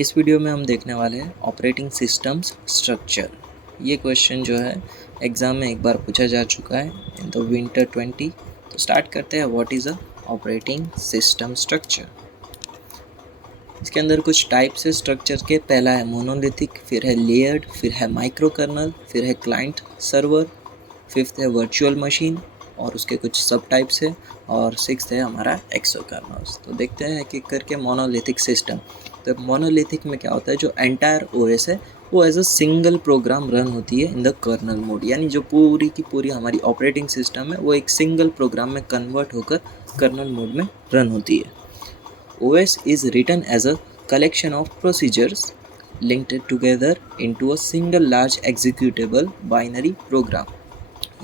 इस वीडियो में हम देखने वाले हैं ऑपरेटिंग सिस्टम्स स्ट्रक्चर। ये क्वेश्चन जो है एग्ज़ाम में एक बार पूछा जा चुका है इन द विंटर 20। तो स्टार्ट करते हैं। What is a operating system structure. इसके अंदर कुछ टाइप्स है स्ट्रक्चर के। पहला है मोनोलिथिक, फिर है लेयर्ड, फिर है माइक्रो कर्नल, फिर है क्लाइंट सर्वर, फिफ्थ है वर्चुअल मशीन और उसके कुछ सब टाइप्स है, और सिक्स्थ है हमारा एक्सोकर्नल्स। तो देखते हैं एक एक करके। मोनोलिथिक सिस्टम, तो मोनोलिथिक में क्या होता है, जो एंटायर ओएस है वो as a single program run होती है इन द कर्नल मोड, यानी जो पूरी की पूरी हमारी ऑपरेटिंग सिस्टम है वो एक सिंगल प्रोग्राम में कन्वर्ट होकर कर्नल मोड में रन होती है। OS is written as a collection of procedures linked together into a single large executable binary program।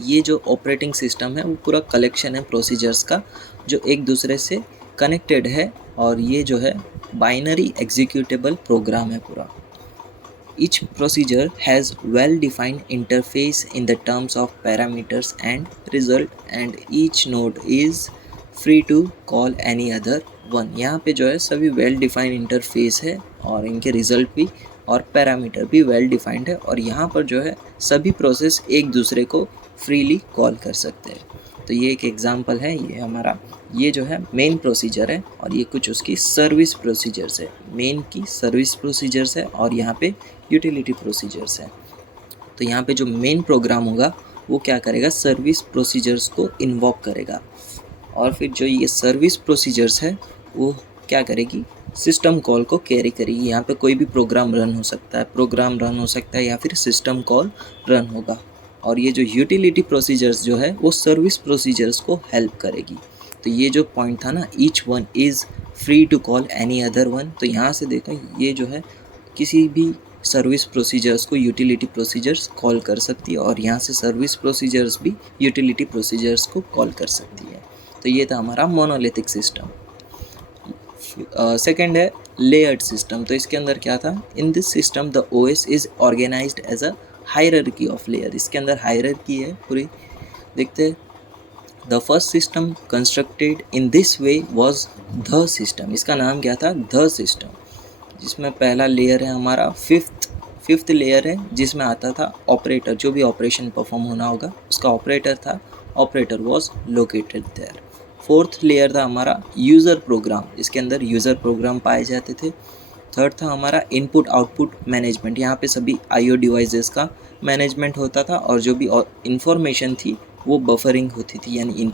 ये जो ऑपरेटिंग सिस्टम है वो पूरा कलेक्शन है प्रोसीजर्स का जो एक दूसरे से कनेक्टेड है, और ये जो है बाइनरी एग्जीक्यूटेबल प्रोग्राम है पूरा। Each procedure has well-defined interface in the terms of parameters and result, and each node is free to call any other one। यहाँ पे जो है सभी वेल डिफाइंड इंटरफेस है और इनके रिजल्ट भी और पैरामीटर भी वेल डिफाइंड है, और यहाँ पर जो है सभी प्रोसेस एक दूसरे को फ्रीली कॉल कर सकते हैं। तो ये एक एग्जांपल है, ये हमारा ये जो है मेन प्रोसीजर है और ये कुछ उसकी सर्विस प्रोसीजर्स है। मेन की सर्विस प्रोसीजर्स है और यहाँ पे यूटिलिटी प्रोसीजर्स है। तो यहाँ पे जो मेन प्रोग्राम होगा वो क्या करेगा, सर्विस प्रोसीजर्स को इन्वॉक करेगा, और फिर जो ये सर्विस प्रोसीजर्स है वो क्या करेगी, सिस्टम कॉल को कैरी करेगी। यहाँ पे कोई भी प्रोग्राम रन हो सकता है, या फिर सिस्टम कॉल रन होगा। और ये जो यूटिलिटी प्रोसीजर्स जो है वो सर्विस प्रोसीजर्स को हेल्प करेगी। तो ये जो पॉइंट था ना, each one is free to call any other one, तो यहाँ से देखा ये जो है किसी भी सर्विस प्रोसीजर्स को यूटिलिटी प्रोसीजर्स कॉल कर सकती है, और यहाँ से सर्विस प्रोसीजर्स भी यूटिलिटी प्रोसीजर्स को कॉल कर सकती है। तो ये था हमारा मोनोलिथिक सिस्टम। सेकेंड है लेयर्ड सिस्टम। तो इसके अंदर क्या था, in this system the OS is organized as a hierarchy of layer. इसके अंदर हायरार्की है पूरी। देखते हैं, the first system constructed in this way was the system. इसका नाम क्या था, द सिस्टम, जिसमें पहला लेयर है हमारा फिफ्थ लेयर है, जिसमें आता था ऑपरेटर, जो भी ऑपरेशन परफॉर्म होना होगा उसका ऑपरेटर था। Operator was located there. Fourth layer था हमारा यूज़र प्रोग्राम, इसके अंदर यूज़र प्रोग्राम पाए जाते थे। थर्ड था हमारा इनपुट आउटपुट मैनेजमेंट, यहाँ पे सभी IO डिवाइसेस का मैनेजमेंट होता था, और जो भी इंफॉर्मेशन थी वो बफरिंग होती थी, यानी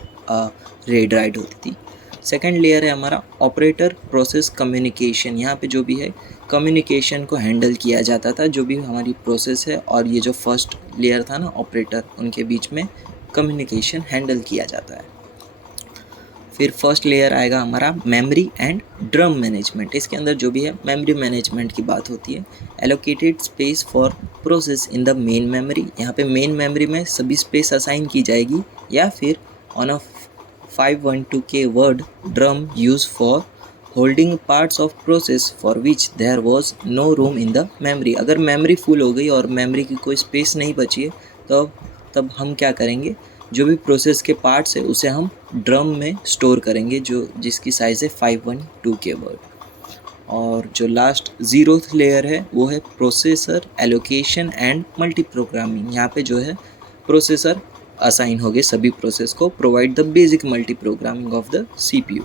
रीड राइट होती थी। सेकेंड लेयर है हमारा ऑपरेटर प्रोसेस कम्युनिकेशन। यहाँ पे जो भी है कम्युनिकेशन को हैंडल किया जाता था, जो भी हमारी प्रोसेस है और ये जो फर्स्ट लेयर था ना ऑपरेटर, उनके बीच में कम्युनिकेशन हैंडल किया जाता है। फिर फर्स्ट लेयर आएगा हमारा मेमोरी एंड ड्रम मैनेजमेंट। इसके अंदर जो भी है मेमोरी मैनेजमेंट की बात होती है। Allocated space for process in the main memory, यहाँ पे मेन मेमोरी में सभी स्पेस असाइन की जाएगी, या फिर on a 512K word drum use for holding parts of process for which there was no room in the memory. अगर memory full हो गई और मेमोरी की कोई स्पेस नहीं बची है तो तब हम क्या करेंगे, जो भी प्रोसेस के पार्ट्स है उसे हम ड्रम में स्टोर करेंगे, जो जिसकी साइज़ है 512K वर्ड। और जो लास्ट जीरोथ लेयर है वो है processor allocation and multi programming. यहाँ पे जो है प्रोसेसर असाइन हो गए सभी प्रोसेस को, provide the basic multi programming of the CPU,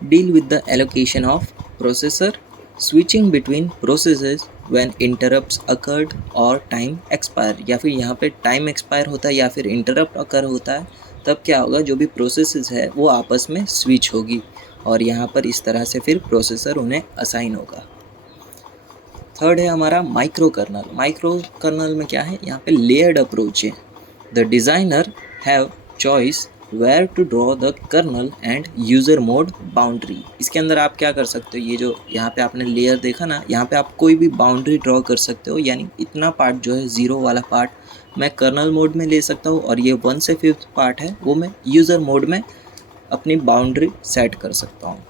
deal with the allocation of processor, switching between processes when interrupts occurred और टाइम एक्सपायर। या फिर यहाँ पे टाइम एक्सपायर होता है या फिर इंटरप्ट अकर होता है, तब क्या होगा, जो भी प्रोसेसेस है वो आपस में स्विच होगी, और यहाँ पर इस तरह से फिर प्रोसेसर उन्हें असाइन होगा। थर्ड है हमारा माइक्रो कर्नल। माइक्रो कर्नल में क्या है, यहाँ पे लेयर्ड अप्रोच है। The designer have choice where to draw the kernel and user mode boundary. इसके अंदर आप क्या कर सकते हो, ये जो यहाँ पे आपने लेयर देखा ना, यहाँ पे आप कोई भी बाउंड्री ड्रॉ कर सकते हो, यानी इतना पार्ट जो है 0 वाला पार्ट मैं कर्नल मोड में ले सकता हूँ, और ये 1 से 5th पार्ट है वो मैं यूज़र मोड में अपनी बाउंड्री सेट कर सकता हूँ।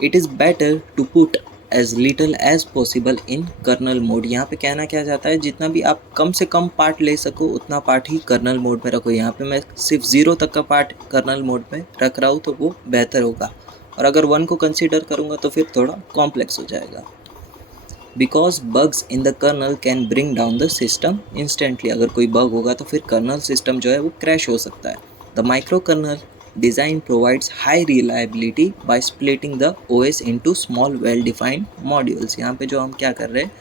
It is better to put as little as possible in kernel mode. यहाँ पे कहना क्या जाता है, जितना भी आप कम से कम पार्ट ले सको उतना पार्ट ही कर्नल मोड में रखो। यहाँ पे मैं सिर्फ 0 तक का पार्ट कर्नल मोड में रख रहा हूँ तो वो बेहतर होगा, और अगर 1 को कंसीडर करूँगा तो फिर थोड़ा कॉम्प्लेक्स हो जाएगा। Because bugs in the kernel can bring down the system instantly. अगर कोई बग होगा तो फिर कर्नल सिस्टम जो है वो क्रैश हो सकता है। The micro kernel design provides high reliability by splitting the OS into small well defined modules. यहाँ पे जो हम क्या कर रहे हैं,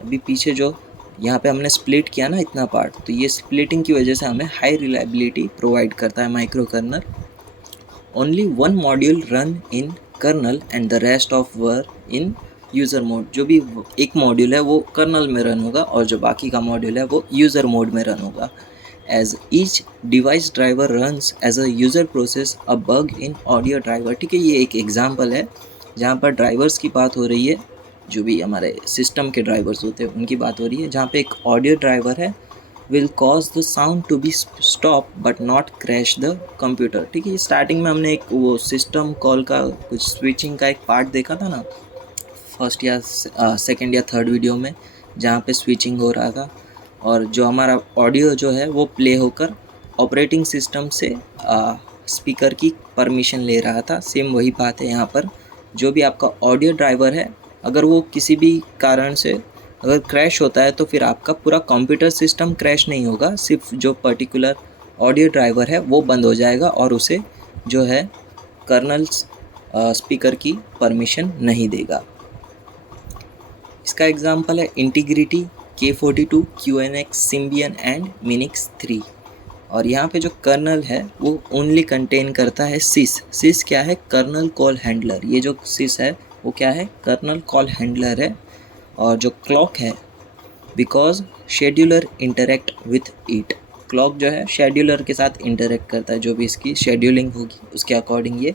अभी पीछे जो यहाँ पे हमने स्प्लिट किया ना इतना पार्ट, तो ये स्प्लिटिंग की वजह से हमें हाई रिलायबिलिटी प्रोवाइड करता है micro kernel. Only one module run in kernel and the rest of were in user mode. जो भी एक मॉड्यूल है वो कर्नल में रन होगा और जो बाकी का मॉड्यूल है वो यूज़र मोड में रन होगा। As each device driver runs as a user process a bug in audio driver. ठीक है, ये एक एग्जाम्पल है जहाँ पर ड्राइवर्स की बात हो रही है, जो भी हमारे सिस्टम के ड्राइवर्स होते हैं उनकी बात हो रही है, जहाँ पे एक ऑडियो ड्राइवर है will cause the sound to be stop but not crash the computer। ठीक है, स्टार्टिंग में हमने एक वो सिस्टम कॉल का कुछ स्विचिंग का एक पार्ट देखा था ना, फर्स्ट या सेकंड या थर्ड वीडियो में, जहाँ पे स्विचिंग हो रहा था और जो हमारा ऑडियो जो है वो प्ले होकर ऑपरेटिंग सिस्टम से स्पीकर की परमिशन ले रहा था। सेम वही बात है यहाँ पर। जो भी आपका ऑडियो ड्राइवर है, अगर वो किसी भी कारण से अगर क्रैश होता है तो फिर आपका पूरा कंप्यूटर सिस्टम क्रैश नहीं होगा, सिर्फ जो पर्टिकुलर ऑडियो ड्राइवर है वो बंद हो जाएगा और उसे जो है कर्नल स्पीकर की परमिशन नहीं देगा। इसका एग्जांपल है integrity, K42, QNX, Symbian and Minix 3। और यहाँ पे जो कर्नल है वो ओनली कंटेन करता है सिस। सिस क्या है? Kernel call handler. ये जो सिस है वो क्या है? कर्नल कॉल हैंडलर है। और जो क्लॉक है, because scheduler interact with it, clock जो है शेड्यूलर के साथ इंटरेक्ट करता है, जो भी इसकी शेड्यूलिंग होगी उसके अकॉर्डिंग ये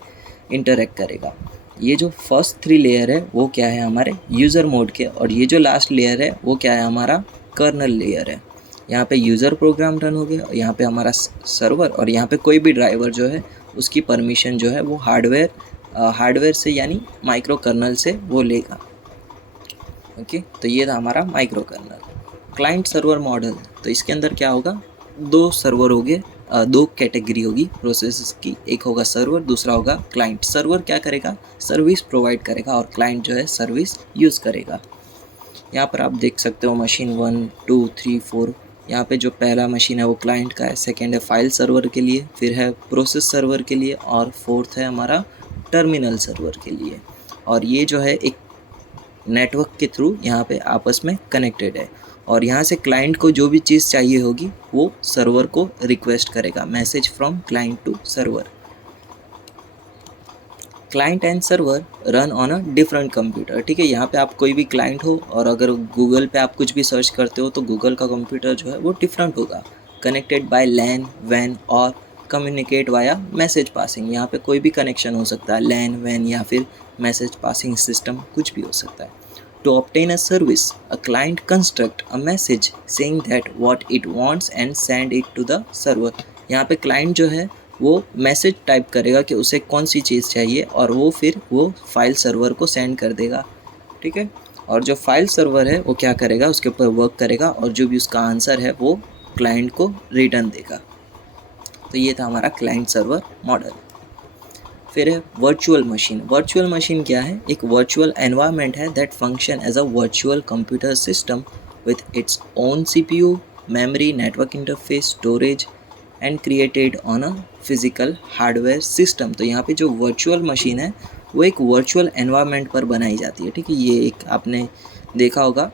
इंटरेक्ट करेगा। ये जो फर्स्ट 3 लेयर है वो क्या है? हमारे यूज़र मोड के, और ये जो लास्ट लेयर है वो क्या है? हमारा कर्नल लेयर है। यहाँ पे यूज़र प्रोग्राम रन हो गया, यहाँ पे हमारा सर्वर, और यहाँ पे कोई भी ड्राइवर जो है उसकी परमिशन जो है वो हार्डवेयर से यानी माइक्रो कर्नल से वो लेगा। ओके, तो ये था हमारा micro kernel. Client server model, तो इसके अंदर क्या होगा? 2 सर्वर होंगे, 2 कैटेगरी होगी प्रोसेस की, एक होगा सर्वर, दूसरा होगा क्लाइंट। सर्वर क्या करेगा? सर्विस प्रोवाइड करेगा और क्लाइंट जो है सर्विस यूज़ करेगा। यहाँ पर आप देख सकते हो मशीन 1, 2, 3, 4। यहाँ पे जो पहला मशीन है वो क्लाइंट का है, सेकेंड है फाइल सर्वर के लिए, फिर है प्रोसेस सर्वर के लिए, और फोर्थ है हमारा टर्मिनल सर्वर के लिए। और ये जो है एक नेटवर्क के थ्रू यहाँ पे आपस में कनेक्टेड है, और यहाँ से क्लाइंट को जो भी चीज़ चाहिए होगी वो सर्वर को रिक्वेस्ट करेगा। Message from client to server. Client and server run on a different computer. ठीक है, यहाँ पे आप कोई भी क्लाइंट हो और अगर गूगल पे आप कुछ भी सर्च करते हो तो गूगल का कंप्यूटर जो है वो डिफरेंट होगा। कनेक्टेड बाय लैन, वैन और कम्युनिकेट वाया मैसेज पासिंग। यहाँ पे कोई भी कनेक्शन हो सकता है, लैन, वैन या फिर मैसेज पासिंग सिस्टम, कुछ भी हो सकता है। To obtain a service, a client construct a message saying that what it wants and send it to the server। यहाँ पे क्लाइंट जो है वो मैसेज टाइप करेगा कि उसे कौन सी चीज़ चाहिए और वो फिर वो फाइल सर्वर को सेंड कर देगा। ठीक है, और जो फाइल सर्वर है वो क्या करेगा? उसके ऊपर वर्क करेगा और जो भी उसका आंसर है वो क्लाइंट को रिटर्न देगा। तो ये था हमारा क्लाइंट सर्वर मॉडल। फिर है वर्चुअल मशीन। वर्चुअल मशीन क्या है? एक वर्चुअल एनवायरनमेंट है that function as a virtual computer system with its own CPU, memory, network interface, storage and created on a physical hardware system. तो यहाँ पे जो वर्चुअल मशीन है वो एक वर्चुअल एनवायरनमेंट पर बनाई जाती है। ठीक है, ये एक आपने देखा होगा,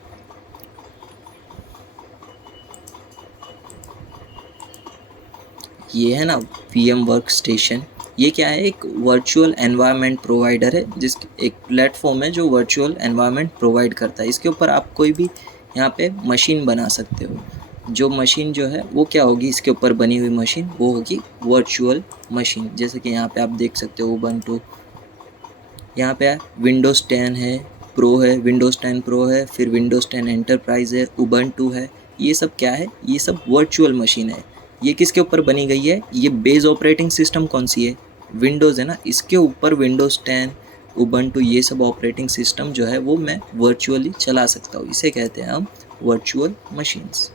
ये है ना VM वर्क स्टेशन। ये क्या है? एक वर्चुअल एनवायरनमेंट प्रोवाइडर है, जिस एक प्लेटफॉर्म है जो वर्चुअल एनवायरनमेंट प्रोवाइड करता है। इसके ऊपर आप कोई भी यहाँ पे मशीन बना सकते हो। जो मशीन जो है वो क्या होगी? इसके ऊपर बनी हुई मशीन वो होगी वर्चुअल मशीन। जैसे कि यहाँ पे आप देख सकते हो उबंटू, यहाँ पे विंडोज़ 10 है, प्रो है, विंडोज़ 10 प्रो है, फिर विंडोज़ 10 एंटरप्राइज है, उबंटू है। ये सब क्या है? ये सब वर्चुअल मशीन है। ये किसके ऊपर बनी गई है? ये बेस ऑपरेटिंग सिस्टम कौन सी है? विंडोज़ है ना, इसके ऊपर विंडोज़ 10, उबंटू, ये सब ऑपरेटिंग सिस्टम जो है वो मैं वर्चुअली चला सकता हूँ। इसे कहते हैं हम virtual machines.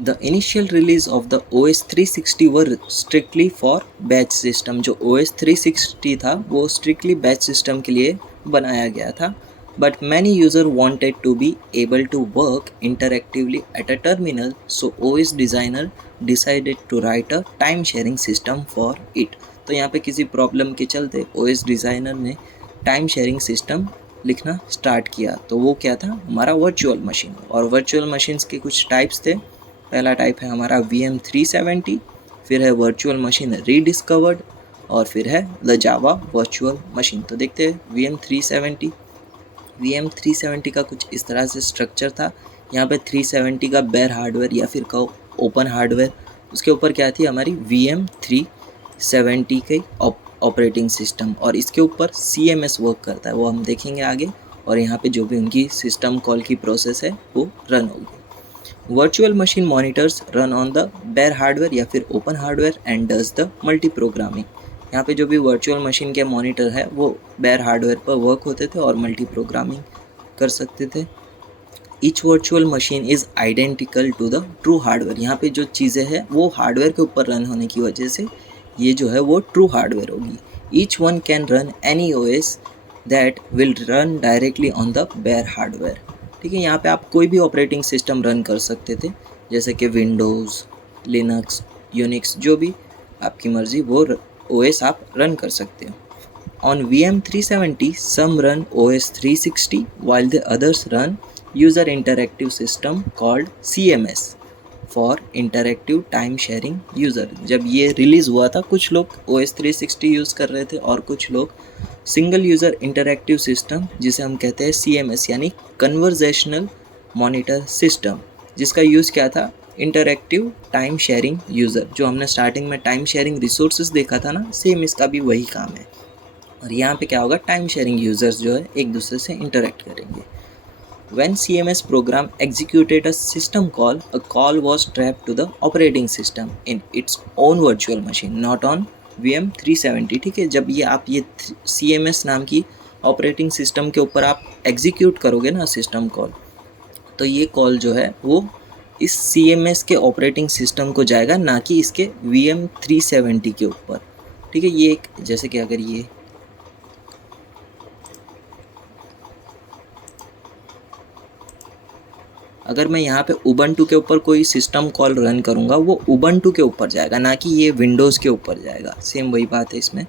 The initial release of the OS 360 were strictly for batch system. जो OS 360 था वो स्ट्रिक्टली बैच सिस्टम के लिए बनाया गया था, but many user wanted to be able to work interactively at a terminal, so OS designer decided to write a time sharing system for it. तो यहाँ पे किसी प्रॉब्लम के चलते OS डिज़ाइनर ने टाइम शेयरिंग सिस्टम लिखना start किया। तो वो क्या था, हमारा वर्चुअल मशीन। और वर्चुअल मशीन्स के कुछ टाइप्स थे। पहला टाइप है हमारा VM370, फिर है वर्चुअल मशीन रीडिस्कवर्ड, और फिर है द जावा वर्चुअल मशीन। तो देखते हैं VM370 का कुछ इस तरह से स्ट्रक्चर था। यहाँ पे 370 का बेयर हार्डवेयर या फिर कहो ओपन हार्डवेयर, उसके ऊपर क्या थी हमारी VM370 के ऑपरेटिंग सिस्टम, और इसके ऊपर CMS वर्क करता है, वो हम देखेंगे आगे। और यहाँ पे जो भी उनकी सिस्टम कॉल की प्रोसेस है वो रन होगी। Virtual machine monitors run on the bare hardware या फिर open hardware and does the multi programming. यहाँ पे जो भी वर्चुअल मशीन के मॉनिटर है वो बेयर हार्डवेयर पर वर्क होते थे और मल्टी प्रोग्रामिंग कर सकते थे। Each virtual machine is identical to the true hardware. यहाँ पे जो चीज़ें हैं वो हार्डवेयर के ऊपर रन होने की वजह से ये जो है वो ट्रू हार्डवेयर होगी। Each one can run any OS that will run directly on the bare hardware. ठीक है, यहाँ पे आप कोई भी ऑपरेटिंग सिस्टम रन कर सकते थे, जैसे कि विंडोज़, लिनक्स, यूनिक्स, जो भी आपकी मर्ज़ी वो OS आप रन कर सकते हो। On VM370, some run OS 360 while the others run User Interactive System called CMS for Interactive Time Sharing User। जब ये रिलीज़ हुआ था कुछ लोग OS 360 यूज़ कर रहे थे और कुछ लोग सिंगल यूज़र इंटरैक्टिव सिस्टम, जिसे हम कहते हैं CMS यानी कन्वर्जेशनल मॉनिटर सिस्टम, जिसका यूज़ क्या था, इंटरैक्टिव टाइम शेयरिंग यूज़र। जो हमने स्टार्टिंग में टाइम शेयरिंग रिसोर्सेज देखा था ना, सेम इसका भी वही काम है। और यहाँ पे क्या होगा, टाइम शेयरिंग यूज़र्स जो है एक दूसरे से इंटरेक्ट करेंगे। When CMS program executed a system call, a call was trapped to the operating system in its own virtual machine, not on VM370। ठीक है, जब ये आप ये CMS नाम की ऑपरेटिंग सिस्टम के ऊपर आप एग्जीक्यूट करोगे ना सिस्टम कॉल, तो ये कॉल जो है वो इस CMS के ऑपरेटिंग सिस्टम को जाएगा, ना कि इसके VM370 के ऊपर। ठीक है, ये एक जैसे कि अगर ये अगर मैं यहाँ पे उबंटू के ऊपर कोई सिस्टम कॉल रन करूँगा वो उबंटू के ऊपर जाएगा, ना कि ये विंडोज़ के ऊपर जाएगा। सेम वही बात है इसमें।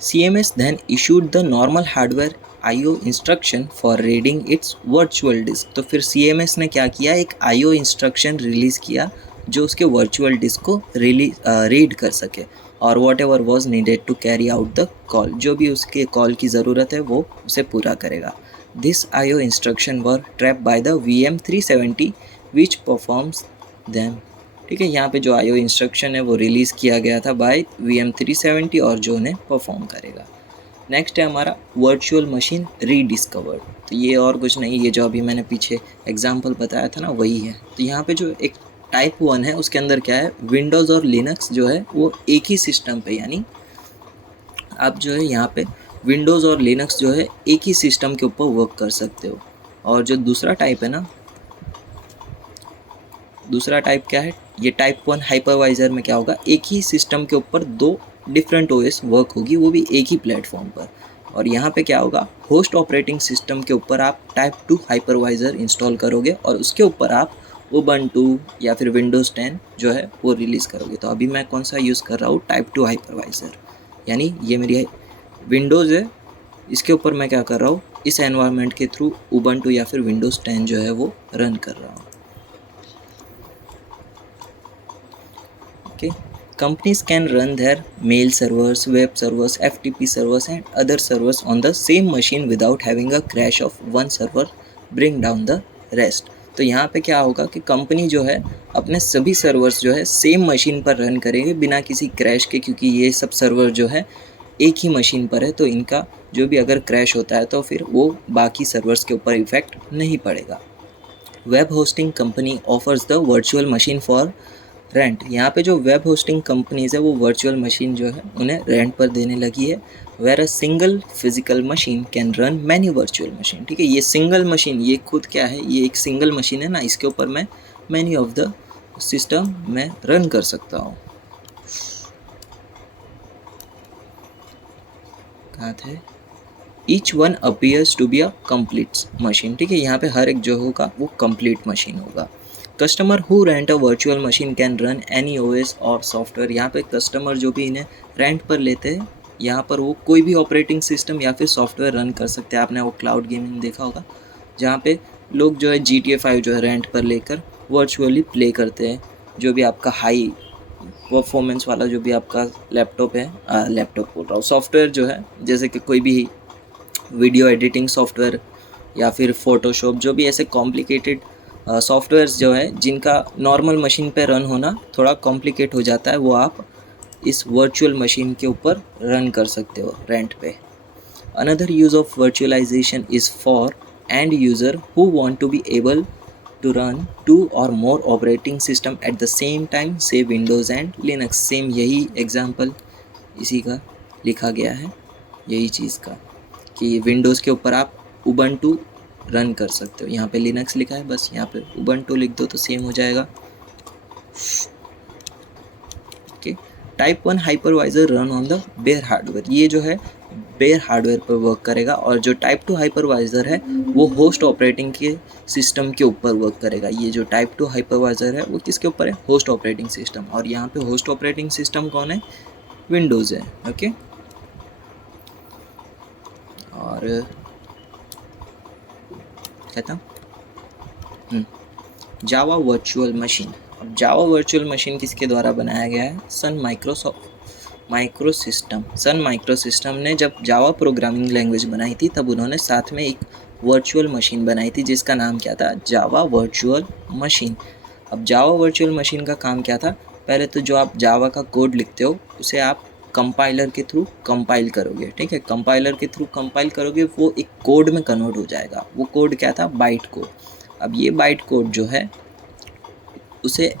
CMS then issued the normal hardware IO instruction for reading its virtual disk। तो फिर CMS ने क्या किया, एक IO इंस्ट्रक्शन रिलीज़ किया जो उसके वर्चुअल डिस्क को रीड कर सके, और whatever was needed to carry out the call, जो भी उसके कॉल की ज़रूरत है वो उसे पूरा करेगा। This IO instruction were trap by the VM370 which performs them. ठीक है, यहाँ पे जो IO इंस्ट्रक्शन है वो रिलीज़ किया गया था बाय VM370 और जो उन्हें परफॉर्म करेगा। नेक्स्ट है हमारा वर्चुअल मशीन रीडिस्कवर्ड। तो ये और कुछ नहीं, ये जो अभी मैंने पीछे एग्जाम्पल बताया था ना वही है। तो यहाँ पे जो एक टाइप 1 है उसके अंदर क्या है, विंडोज़ और लिनक्स जो है वो एक ही सिस्टम पे, यानी आप जो है यहाँ पे विंडोज़ और लिनक्स जो है एक ही सिस्टम के ऊपर वर्क कर सकते हो। और जो दूसरा टाइप है ना, दूसरा टाइप क्या है, ये टाइप 1 हाइपरवाइज़र में क्या होगा, एक ही सिस्टम के ऊपर दो डिफरेंट OS वर्क होगी, वो भी एक ही प्लेटफॉर्म पर। और यहाँ पे क्या होगा, होस्ट ऑपरेटिंग सिस्टम के ऊपर आप टाइप 2 हाइपरवाइज़र इंस्टॉल करोगे और उसके ऊपर आप उबंटू या फिर विंडोज़ 10 जो है वो रिलीज़ करोगे। तो अभी मैं कौन सा यूज़ कर रहा हूँ, टाइप 2 हाइपरवाइज़र, यानी ये मेरी विंडोज़ है, इसके ऊपर मैं क्या कर रहा हूँ, इस एनवायरनमेंट के थ्रू उबंटू या फिर विंडोज़ 10 जो है वो रन कर रहा हूँ। Okay, companies can run their mail servers, web servers, FTP servers and other servers on the same machine without having a crash of one server bring down the rest। तो यहाँ पे क्या होगा कि कंपनी जो है अपने सभी सर्वर्स जो है सेम मशीन पर रन करेंगे बिना किसी क्रैश के, क्योंकि ये सब सर्वर जो है एक ही मशीन पर है, तो इनका जो भी अगर क्रैश होता है तो फिर वो बाकी सर्वर्स के ऊपर इफेक्ट नहीं पड़ेगा। Web hosting company offers the virtual machine for rent. यहाँ पे जो वेब होस्टिंग कंपनीज़ है वो वर्चुअल मशीन जो है उन्हें रेंट पर देने लगी है where a single physical machine can run many virtual machine. ठीक है, ये सिंगल मशीन, ये खुद क्या है, ये एक सिंगल मशीन है ना, इसके ऊपर मैं मैनी ऑफ द सिस्टम मैं रन कर सकता हूँ। कहाँ थे, each one appears to be a complete machine. ठीक है, यहाँ पे हर एक जो होगा वो कंप्लीट मशीन होगा। Customer who rent a virtual machine can run any OS or software. यहाँ पे कस्टमर जो भी इन्हें रेंट पर लेते हैं, यहाँ पर वो कोई भी ऑपरेटिंग सिस्टम या फिर सॉफ्टवेयर रन कर सकते हैं। आपने वो क्लाउड गेमिंग देखा होगा, जहाँ पे लोग जो है GTA 5 जो है रेंट पर लेकर वर्चुअली प्ले करते हैं। जो भी आपका हाई परफॉर्मेंस वाला जो भी आपका लैपटॉप है, लैपटॉप बोल रहा हूँ, सॉफ्टवेयर जो है, जैसे कि कोई भी वीडियो एडिटिंग सॉफ्टवेयर या फिर फ़ोटोशॉप, जो भी ऐसे कॉम्प्लिकेटेड सॉफ्टवेयर्स जो है जिनका नॉर्मल मशीन पे रन होना थोड़ा कॉम्प्लिकेट हो जाता है, वो आप इस वर्चुअल मशीन के ऊपर रन कर सकते हो रेंट पे। Another use of virtualization is for end user who want to be able to run two or more operating system at the same time, say Windows and Linux। Same यही example इसी का लिखा गया है, यही चीज़ का, कि विंडोज़ के ऊपर आप उबंटू रन कर सकते हो। यहाँ पे लिनक्स लिखा है, बस यहाँ पे उबंटू लिख दो तो सेम हो जाएगा। Okay, type 1 hypervisor run on the bare hardware. ये जो है बेयर हार्डवेयर पर वर्क करेगा, और जो टाइप 2 हाइपरवाइजर है वो होस्ट ऑपरेटिंग के सिस्टम के ऊपर वर्क करेगा। ये जो टाइप 2 हाइपरवाइजर है वो किसके ऊपर है, होस्ट ऑपरेटिंग सिस्टम। और यहाँ पे होस्ट ऑपरेटिंग सिस्टम कौन है, विंडोज़ है। ओके, और कहता हूँ जावा वर्चुअल मशीन। अब जावा वर्चुअल मशीन किसके द्वारा बनाया गया है, सन माइक्रो सिस्टम ने जब जावा प्रोग्रामिंग लैंग्वेज बनाई थी, तब उन्होंने साथ में एक वर्चुअल मशीन बनाई थी जिसका नाम क्या था, जावा वर्चुअल मशीन। अब जावा वर्चुअल मशीन का काम क्या था, पहले तो जो आप जावा का कोड लिखते हो उसे आप कंपाइलर के थ्रू कंपाइल करोगे। ठीक है, कंपाइलर के थ्रू कंपाइल करोगे, वो एक कोड में कन्वर्ट हो जाएगा। वो कोड क्या था, बाइट कोड। अब ये बाइट कोड जो है उसे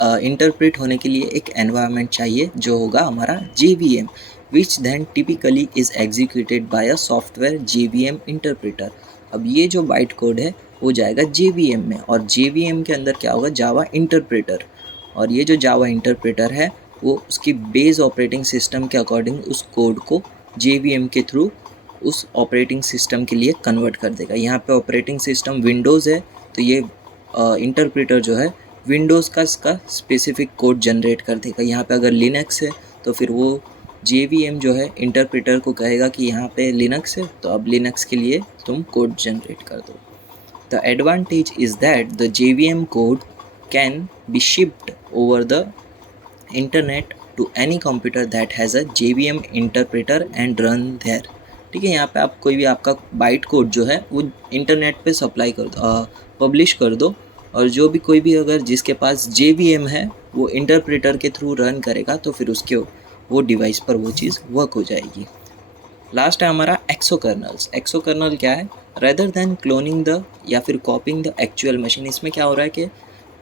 इंटरप्रेट होने के लिए एक एनवायरनमेंट चाहिए जो होगा हमारा JVM, which then typically is executed by a software JVM interpreter. अब ये जो बाइट कोड है वो जाएगा JVM में, और JVM के अंदर क्या होगा, जावा इंटरप्रेटर। और ये जो जावा इंटरप्रेटर है वो उसकी बेस ऑपरेटिंग सिस्टम के अकॉर्डिंग उस कोड को JVM के थ्रू उस ऑपरेटिंग सिस्टम के लिए कन्वर्ट कर देगा। यहाँ पे ऑपरेटिंग सिस्टम विंडोज़ है, तो ये इंटरप्रेटर जो है विंडोज़ का इसका स्पेसिफिक कोड जनरेट कर देगा। यहाँ पे अगर लिनक्स है तो फिर वो JVM जो है इंटरप्रेटर को कहेगा कि यहाँ पे लिनक्स है, तो अब लिनक्स के लिए तुम कोड जनरेट कर दो। The advantage is that the JVM code can be shipped over the internet to any computer that has a JVM interpreter and run there. ठीक है, यहाँ पे आप कोई भी आपका बाइट कोड जो है वो इंटरनेट पे सप्लाई कर दो, पब्लिश कर दो, और जो भी कोई भी अगर जिसके पास JVM है वो इंटरप्रेटर के थ्रू रन करेगा, तो फिर उसके वो डिवाइस पर वो चीज़ वर्क हो जाएगी। लास्ट है हमारा एक्सोकर्नल्स। एक्सोकर्नल क्या है, रेदर देन क्लोनिंग द या फिर कॉपिंग द एक्चुअल मशीन। इसमें क्या हो रहा है कि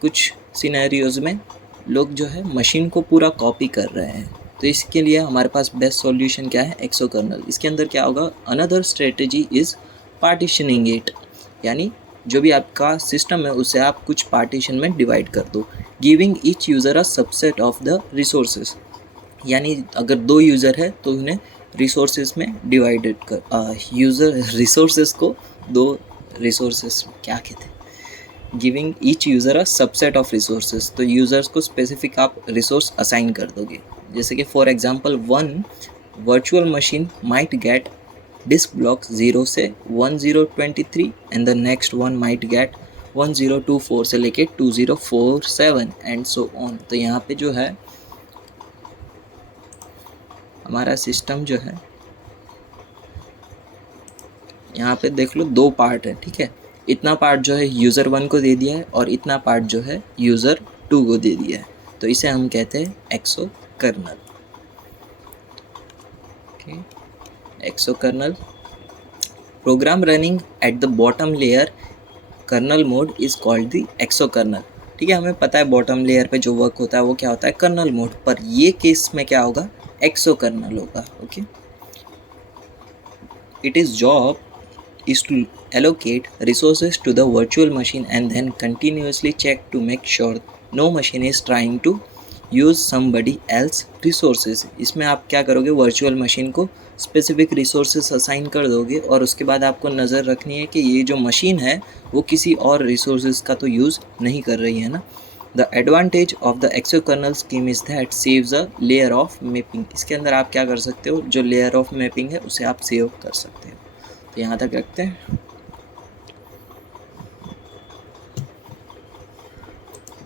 कुछ सिनेरियोज़ में लोग जो है मशीन को पूरा कॉपी कर रहे हैं, तो इसके लिए हमारे पास बेस्ट सॉल्यूशन क्या है, एक्सोकर्नल। इसके अंदर क्या होगा, another strategy is partitioning it, यानी जो भी आपका सिस्टम है उसे आप कुछ पार्टीशन में डिवाइड कर दो। Giving each user a subset of the resources, यानी अगर 2 यूज़र है तो उन्हें रिसोर्सेज में डिवाइडेड कर, यूज़र रिसोर्सेज को 2 रिसोर्सेज क्या कहते हैं, giving each user a subset of resources, तो यूज़र्स को स्पेसिफिक आप रिसोर्स असाइन कर दोगे। जैसे कि for example 1 virtual machine might get disk block 0 से 1023 and the next one might get 1024 से लेके 2047 एंड सो ऑन। तो यहाँ पे जो है हमारा सिस्टम जो है, यहाँ पे देख लो 2 पार्ट है। ठीक है, इतना पार्ट जो है यूज़र 1 को दे दिया है और इतना पार्ट जो है यूज़र 2 को दे दिया है, तो इसे हम कहते हैं exokernel. Okay, exokernel program running at the bottom layer kernel mode is called the exokernel. ठीक है, हमें पता है बॉटम लेयर पे जो वर्क होता है वो क्या होता है, कर्नल मोड, पर ये केस में क्या होगा, एक्सोकर्नल होगा। Okay, its job is to allocate resources to the virtual machine and then continuously check to make sure no machine is trying to use somebody else resources। इसमें आप क्या करोगे, वर्चुअल मशीन को स्पेसिफिक रिसोर्सेस असाइन कर दोगे और उसके बाद आपको नज़र रखनी है कि ये जो मशीन है वो किसी और रिसोर्सेज का तो यूज़ नहीं कर रही है ना। The advantage of the exokernel scheme is that saves a layer of mapping. इसके अंदर आप क्या कर सकते हो, जो लेयर ऑफ मैपिंग है उसे आप सेव कर सकते हो। तो यहाँ तक रखते हैं।